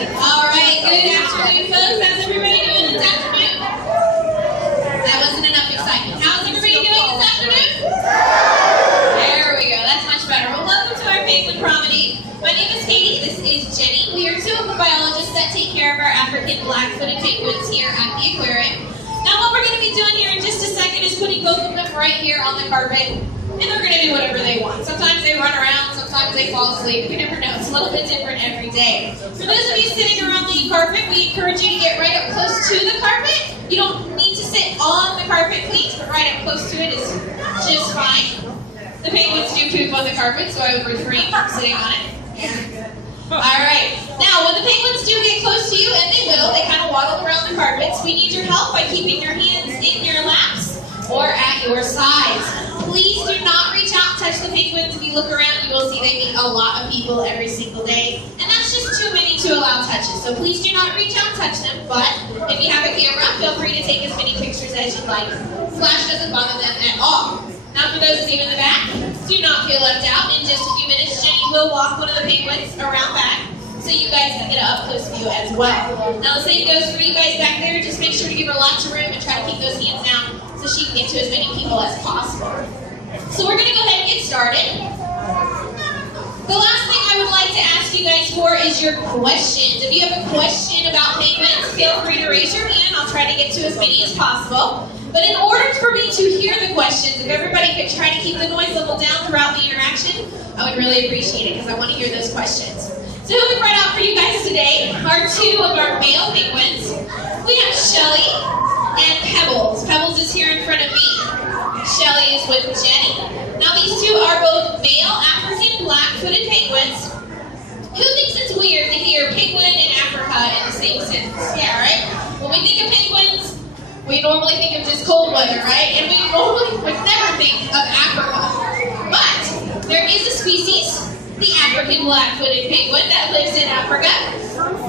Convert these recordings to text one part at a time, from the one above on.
All right, good afternoon, folks. How's everybody doing this afternoon? That wasn't enough excitement. How's everybody doing this afternoon? There we go. That's much better. Well, welcome to our Penguin Promenade. My name is Katie. This is Jenny. We are two of the biologists that take care of our African black-footed penguins here at the aquarium. Now, what we're going to be doing here in just a second is putting both of them right here on the carpet. And they're going to do whatever they want. Sometimes they run around, sometimes they fall asleep. You never know. It's a little bit different every day. For those of you sitting around the carpet, we encourage you to get right up close to the carpet. You don't need to sit on the carpet, please, but right up close to it is just fine. The penguins do poop on the carpet, so I would refrain from sitting on it. Alright, now when the penguins do get close to you, and they will, they kind of waddle around the carpets, we need your help by keeping your hands in your laps or at your sides. Please do not reach out and touch the penguins. If you look around, you will see they meet a lot of people every single day. And that's just too many to allow touches. So please do not reach out and touch them. But if you have a camera, feel free to take as many pictures as you'd like. Flash doesn't bother them at all. Now for those of you in the back, do not feel left out. In just a few minutes, Jenny will walk one of the penguins around back so you guys can get an up-close view as well. Now the same goes for you guys back there. Just make sure to give her lots of room and try to keep those hands down so she can get to as many people as possible. So we're going to go ahead and get started. The last thing I would like to ask you guys for is your questions. If you have a question about penguins, feel free to raise your hand. I'll try to get to as many as possible. But in order for me to hear the questions, if everybody could try to keep the noise level down throughout the interaction, I would really appreciate it because I want to hear those questions. So who we brought out for you guys today are two of our male penguins. We have Shelly and Pebbles. Pebbles is here in front of me. Shelly is with Jenny. Now these two are both male African black-footed penguins. Who thinks it's weird to hear penguin and Africa in the same sentence? Yeah, right? When we think of penguins, we normally think of just cold weather, right? And we normally would never think of Africa. But there is a species, the African black-footed penguin, that lives in Africa.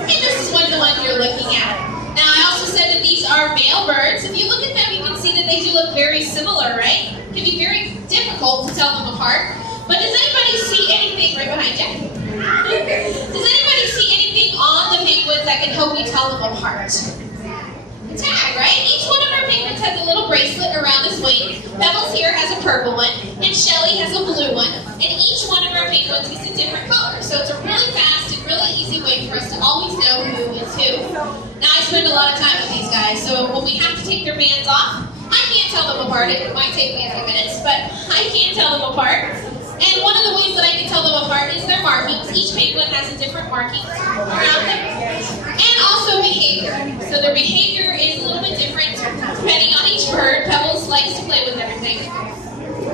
And this is one of the ones you're looking at. Now, I also said that these are male birds. If you look at them, you can see that they do look very similar, right? It can be very difficult to tell them apart. But does anybody see anything right behind you? Does anybody see anything on the penguins that can help you tell them apart? The tag, right? Each one of our penguins has a little bracelet around his wing. Pebbles here has a purple one, and Shelly has a blue one. And each one of our penguins is a different color. So it's a really fast and really easy way for us to always know who is who. Now, I spend a lot of time with these guys, so when we have to take their bands off, I can't tell them apart. It might take me a few minutes, but I can tell them apart. And one of the ways that I can tell them apart is their markings. Each penguin has a different marking around them. And also behavior. So their behavior is a little bit different depending on each bird. Pebbles likes to play with everything.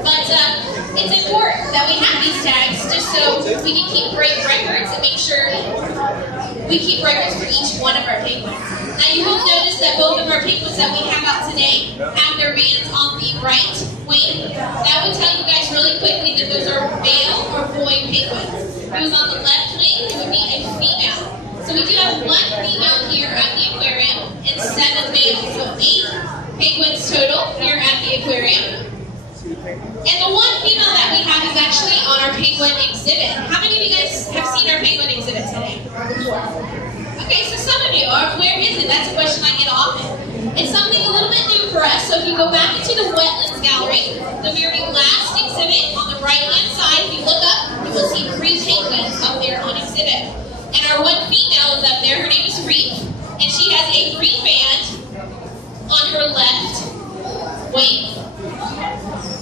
But it's important that we have these tags just so we can keep great records and make sure we keep records for each one of our penguins. Now you will notice that both of our penguins that we have out today have their bands on the right wing. That would tell you guys really quickly that those are male or boy penguins. If it was on the left wing, it would be a female. So we do have one female here at the aquarium and 7 males, so 8 penguins total here at the aquarium. And the one female that we have is actually on our penguin exhibit. How many of you guys have seen our penguin exhibit today? Okay, so some of you are. Where is it? That's a question I get often. It's something a little bit new for us. So if you go back into the wetlands gallery, the very last exhibit on the right-hand side, if you look up, you will see 3 penguins up there on exhibit. And our one female is up there. Her name is Reef, and she has a green band on her left wing.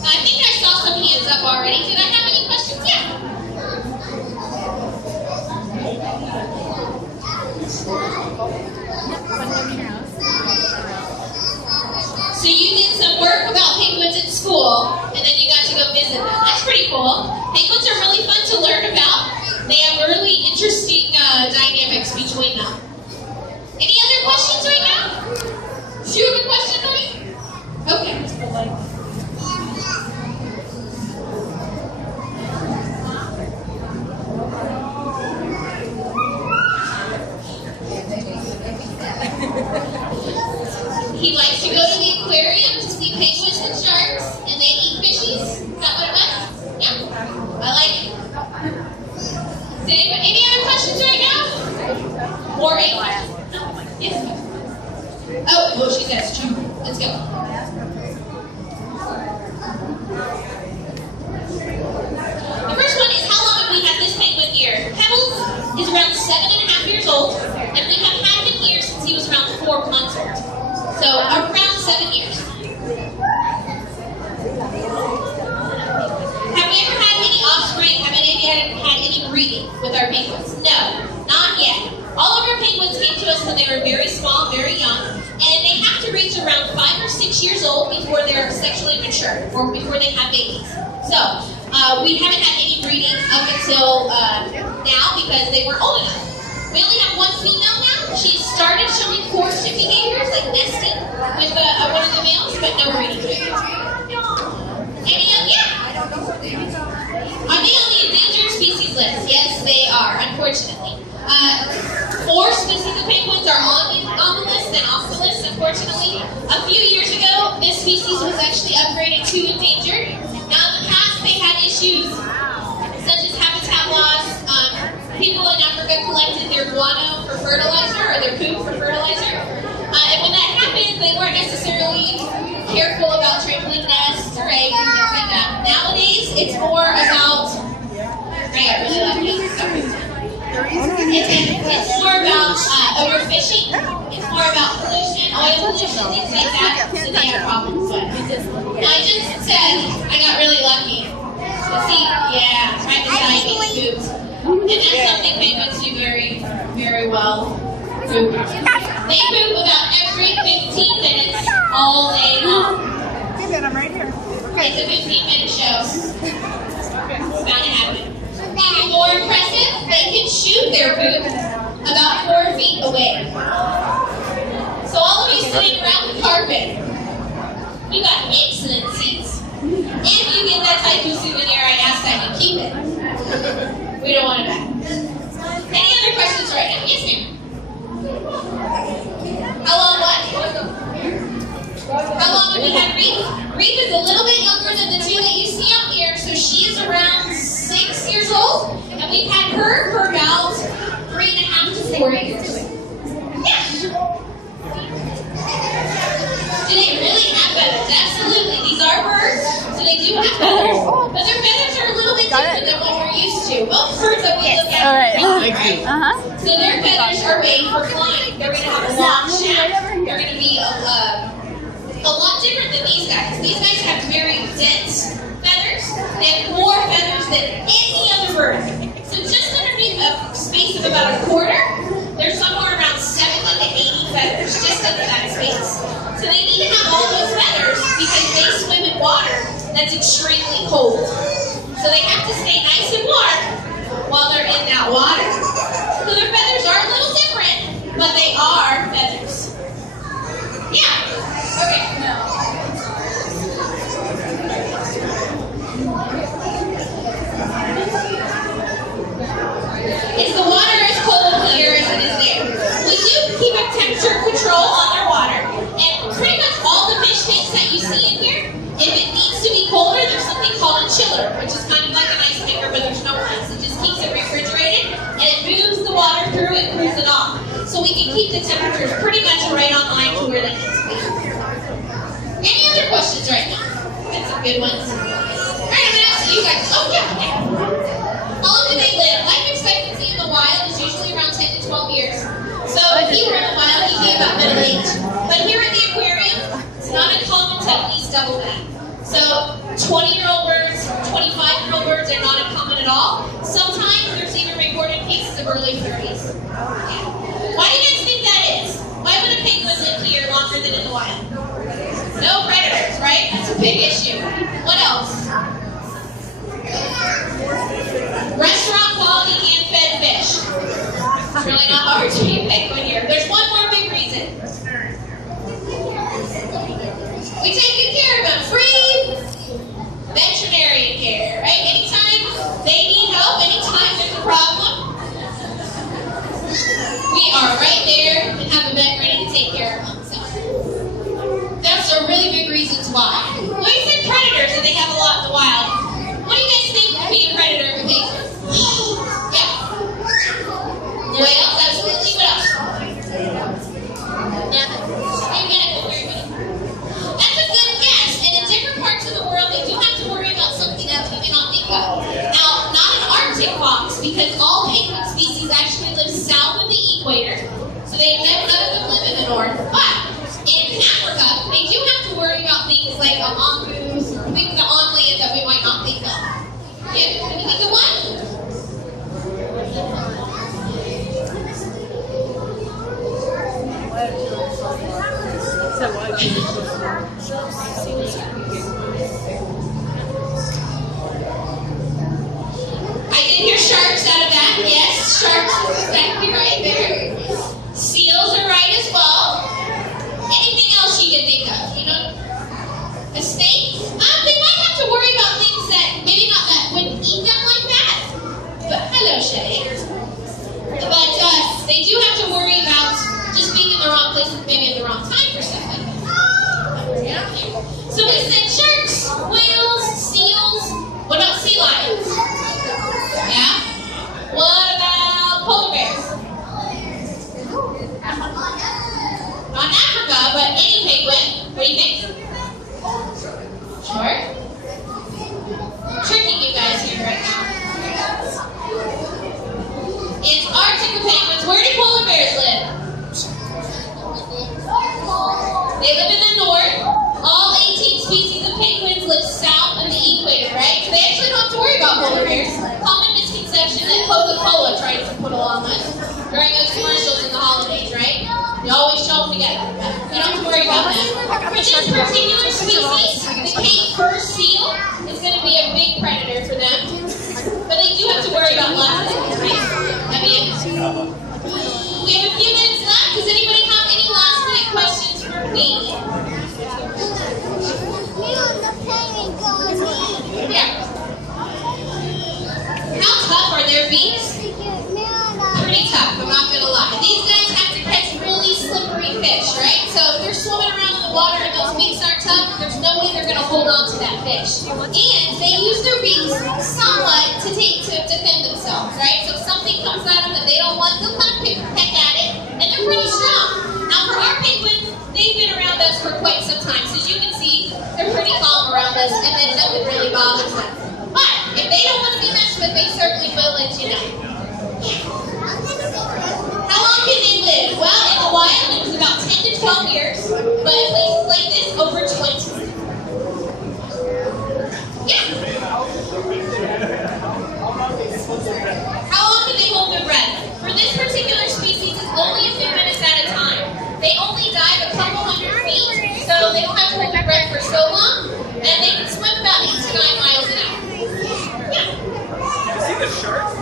I think I saw some hands up already. Did I have any questions? Yeah. So you did some work about penguins at school, and then you got to go visit them. That's pretty cool. Penguins are really fun to learn about. They have really interesting dynamics between always ask two. Let's go. The first one is, how long have we had this penguin here? Pebbles is around 7.5 years old, and we have had him here since he was around 4 months old. So around 7 years. Have we ever had any offspring? Have any of you had any breeding with our penguins? No, not yet. All of our penguins came to us when they were very small, very young, and they have to reach around 5 or 6 years old before they're sexually mature, or before they have babies. So, we haven't had any breeding up until now because they weren't old enough. We only have one female now. She started showing courtship behaviors, like nesting with one of the males, but no breeding. Any of you? Are they on the endangered species list? Yes, they are, unfortunately. 4 species of penguins are on the list and off the list, unfortunately. A few years ago, this species was actually upgraded to endangered. Now, in the past, they had issues such as habitat loss. People in Africa collected their guano for fertilizer, or their poop for fertilizer. And when that happened, they weren't necessarily careful about trampling nests or eggs and things like that. Nowadays, it's more about... I got really lucky. It's more about overfishing. It's more about pollution, oil pollution, things like that. So they have problems with. I just said I got really lucky. So see, yeah, right beside me pooped. And that's something penguins do very, very well. Poop. They poop about every 15 minutes all day long. Hey, Ben, I'm right here. Okay. It's a 15-minute show. It's bound to happen. More impressive, they can shoot their poop about 4 feet away. So all of you sitting around the carpet, you got excellent seats. If you get that type of souvenir, I ask that you keep it. We don't want it back. Any other questions right now? Yes, ma'am. How long what? How long have we had Reef? Reef is a little bit younger than the 2 that you see out here, so she is around 6 years old, and we've had her for about 3.5 to 4 years. Yeah. Do they really have feathers? Absolutely. These are birds, so they do have feathers. But their feathers are a little bit different than what we're used to. Most birds that we look at are right? So their feathers are made for flying. They're going to have a long shaft. They're going to be a lot different than these guys. These guys have very dense feathers. They have more feathers than any other bird. So just underneath a space of about a quarter, there's somewhere around 70 to 80 feathers just under that space. So they need to have all those feathers because they swim in water that's extremely cold. So they have to stay nice and warm while they're in that water. So their feathers are a little different, but they are feathers. Yeah. Okay. Is the water as cold here as it is there? We do keep a temperature control on our water, and pretty much all the fish tanks that you see in here, if it needs to be colder, there's something called a chiller, which is kind of like an ice maker, but there's no ice. It just keeps it refrigerated, and it moves the water through and cools it off. So we can keep the temperatures pretty much right on line to where they need to be. Any other questions right now? Got some good ones. All right, I'm going to ask you guys. Oh, yeah. How long do they live? Life expectancy in the wild is usually around 10 to 12 years. So if he were in the wild, he'd be about middle age. But here in the aquarium, it's not uncommon to at least double that. So 20-year-old birds, 25-year-old birds are not uncommon at all. Sometimes there's even recorded cases of early 30s. Yeah. Why do you guys think that is? Why would a penguin live here longer than in the wild? No predators, right? That's a big issue. What else? Restaurant quality and fed fish. It's really not hard to be a penguin here. There's one more big reason. We take good care of them. Free veterinarian care, right? Anytime they need help, anytime there's a problem, we are right there and have a vet ready to take care of them. So that's a really big reasons why. Well, you said predators, and they have a lot in the wild. What do you guys think would be a predator of a penguin? Yeah. Whales, absolutely. What else? Nothing. equator. So none of them live in the north. But in Africa, they do have to worry about things like a mongoose or things that on land that we might not think of. Yeah, can you think of one? I did hear sharks out of that. Yes, sharks is exactly right there. Seals are right as well. Anything else you can think of? You know, a snake? They might have to worry about things that maybe not that wouldn't eat them like that. But hello, Shay. But they do have to worry about just being in the wrong place, maybe at the wrong time for something. Yeah. So we said sharks, whales, seals. What about sea lions? Yeah. What about polar bears? Not in Africa, but any penguin. What do you think? Sure? I'm tricking you guys here right now. Antarctica penguins. Where do polar bears live? They live in the north. All 18 species of penguins live south of the equator, right? So they actually don't have to worry about polar bears. Common misconception that Coca-Cola tries to put along us during those commercials in the holidays, right? They always show them together, but we don't have to worry about that. For this particular species, the Cape fur seal is going to be a big predator for them. But they do have to worry about lots of things, right? I mean, we have a few minutes left. Does anybody have any last minute questions for me? Yeah. How tough are their beaks? Pretty tough, I'm not going to lie. These guys have to catch really slippery fish, right? So if they're swimming around in the water and those beaks aren't tough, there's no way they're going to hold on to that fish. And they use their beaks somewhat to defend themselves, right? So if something comes at them that they don't want, they'll kind of peck at it, and they're pretty strong. Now for our penguins, they've been around us for quite some time. So as you can see, they're pretty calm around us, and then nothing really bothers them. But if they don't want to be messed with, they certainly will let you know. How long can they live? Well, in the wild, it was about 10 to 12 years, but in places like this, over 20. Yeah. How long can they hold their breath? For this particular species, it's only a few minutes at a time. They only dive a couple hundred feet, so they don't have to hold their breath for so long, and they can swim about 8 to 9 miles an hour. Yeah. You see the shark?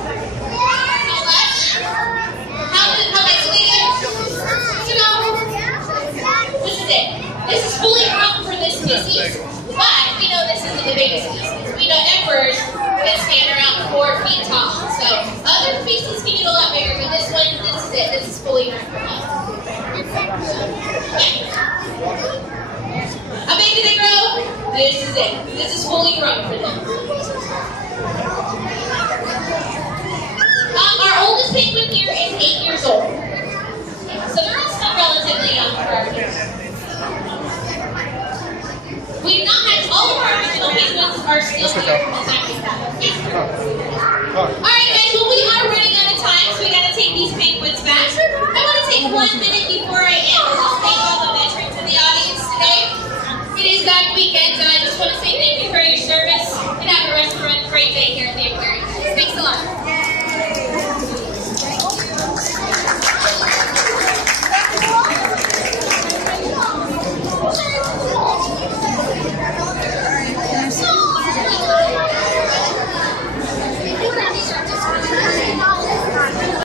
This is fully grown for this species, but we know this isn't the biggest species. We know emperors can stand around 4 feet tall. So other species can get a lot bigger, but this one, this is it. This is fully grown for them. How big do they grow? This is it. This is fully grown for them. Our oldest penguin here is 8 years old. So they're all still relatively young for our kids. We've not had all of our original penguins are still here. Alright guys, well we are running out of time, so we gotta take these penguins back.